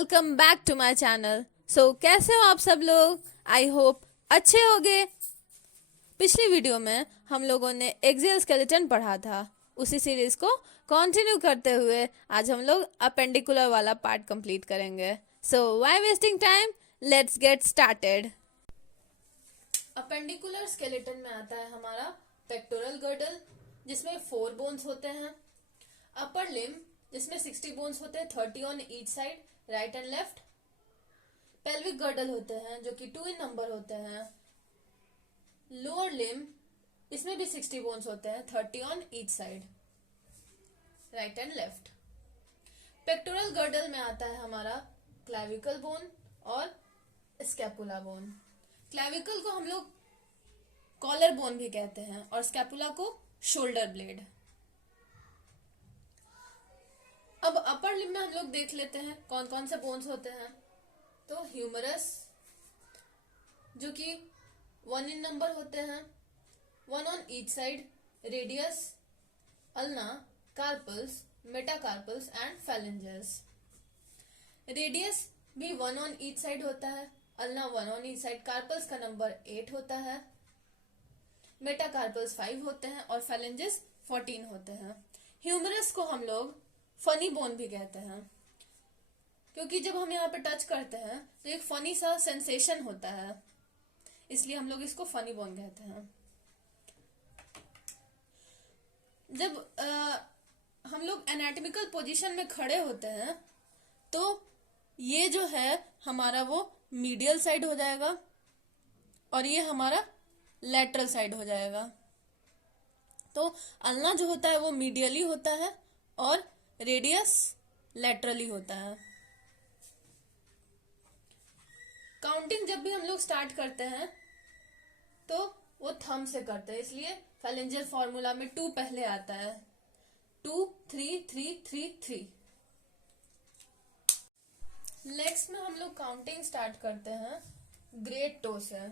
Welcome back to my channel. कैसे हो आप सब लोग? आई होप अच्छे होगे। पिछली वीडियो में हम लोगों ने एक्सियल स्केलेटन पढ़ा था। उसी सीरीज को कंटिन्यू करते हुए आज हम लोग अपेंडिकुलर वाला पार्ट कंप्लीट करेंगे। Why wasting time, let's get started. Appendicular skeleton में आता है हमारा पेक्टोरल गर्डल, जिसमें 4 बोन्स होते हैं। अपर लिम्ब, जिसमें 60 बोन्स होते हैं, 30 on each side, right and left. Pelvic girdle होते हैं जो कि 2 इन नंबर होते हैं। लोअर लिम्ब, इसमें भी 60 बोन्स होते हैं, 30 on each side, right and left. Pectoral girdle में आता है हमारा क्लैविकल बोन और स्कैपुला बोन। क्लैविकल को हम लोग कॉलर बोन भी कहते हैं और स्कैपुला को शोल्डर ब्लेड। अब अपर लिम्ब में हम लोग देख लेते हैं कौन कौन से बोन्स होते हैं। तो ह्यूमरस, जो कि 1 इन नंबर होते हैं, 1 on each side, radius, ulna, carpals, metacarpals and phalanges. Radius भी 1 ऑन ईच साइड होता है, ulna 1 on each side, carpals का नंबर 8 होता है, मेटाकार्पल्स 5 होते हैं और फैलेंजेस 14 होते हैं। ह्यूमरस को हम लोग फनी बोन भी कहते हैं, क्योंकि जब हम यहाँ पे टच करते हैं तो एक फनी सा सेंसेशन होता है, इसलिए हम लोग इसको फनी बोन कहते हैं। जब हम लोग एनाटॉमिकल पोजीशन में खड़े होते हैं तो ये जो है हमारा वो मीडियल साइड हो जाएगा और ये हमारा लेटरल साइड हो जाएगा। तो अल्ना जो होता है वो मीडियली होता है और रेडियस लेटरली होता है। काउंटिंग जब भी हम लोग स्टार्ट करते हैं तो वो थंब से करते हैं, इसलिए फैलेंजियल फॉर्मूला में 2 पहले आता है। 2 3 3 3 3। नेक्स्ट में हम लोग काउंटिंग स्टार्ट करते हैं ग्रेट टो से।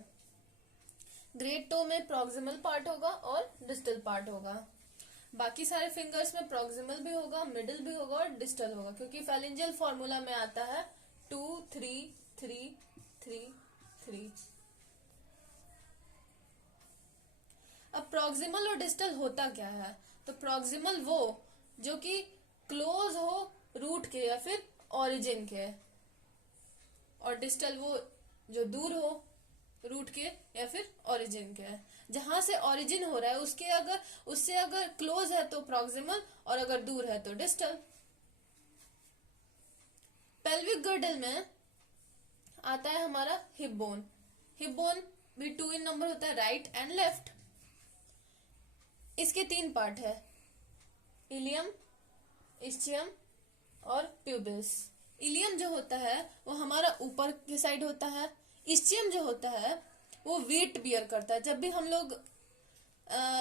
ग्रेट टो में प्रॉक्सिमल पार्ट होगा और डिस्टल पार्ट होगा। बाकी सारे फिंगर्स में प्रॉक्सिमल भी होगा, मिडिल भी होगा और डिस्टल होगा, क्योंकि फैलेंजियल फॉर्मूला में आता है 2 3 3 3 3। अब प्रॉक्सिमल और डिस्टल होता क्या है? तो प्रॉक्सिमल वो जो कि क्लोज हो रूट के या फिर ओरिजिन के, और डिस्टल वो जो दूर हो रूट के या फिर ओरिजिन के। जहां से ओरिजिन हो रहा है उससे अगर क्लोज है तो प्रॉक्सिमल और अगर दूर है तो डिस्टल। पेल्विक गर्डल में आता है हमारा हिप बोन। हिप बोन भी 2 इन नंबर होता है, राइट एंड लेफ्ट। इसके 3 पार्ट है, इलियम, इस्चियम और प्यूबिस। इलियम जो होता है वो हमारा ऊपर की साइड होता है। इस्चियम जो होता है वो वेट बियर करता है। जब भी हम लोग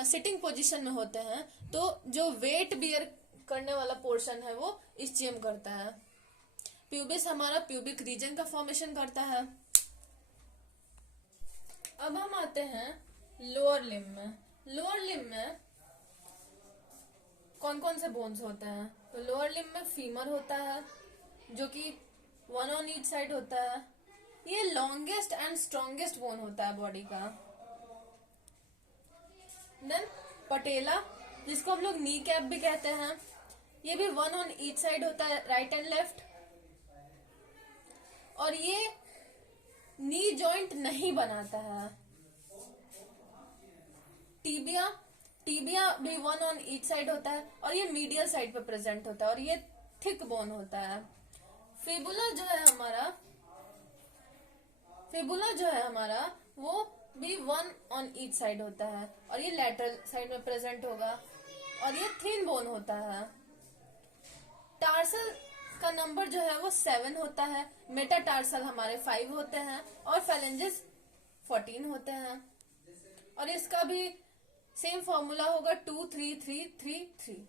सिटिंग पोजीशन में होते हैं तो जो वेट बियर करने वाला पोर्शन है वो इस्चियम करता है। प्यूबिस हमारा प्यूबिक रीजन का फॉर्मेशन करता है। अब हम आते हैं लोअर लिम्ब में। लोअर लिम्ब में कौन कौन से बोन्स होते हैं? तो लोअर लिम्ब में फीमर होता है जो कि 1 ऑन ईच साइड होता है। ये लॉन्गेस्ट एंड स्ट्रॉन्गेस्ट बोन होता है बॉडी का। देन पटेला, जिसको हम लोग नी कैप भी कहते हैं, ये भी 1 ऑन ईच साइड होता है, राइट एंड लेफ्ट। और ये नी जॉइंट नहीं बनाता है। टीबिया, टीबिया भी 1 ऑन ईच साइड होता है और ये मीडियल साइड पे प्रेजेंट होता है और ये थिक बोन होता है। फिबुला जो है हमारा वो भी 1 ऑन ईच साइड होता है और ये लेटरल साइड में प्रेजेंट होगा और ये थिन बोन होता है। टार्सल का नंबर जो है वो 7 होता है, मेटाटार्सल हमारे 5 होते हैं और फैलेंजेस 14 होते हैं। और इसका भी सेम फॉर्मूला होगा 2 3 3 3 3।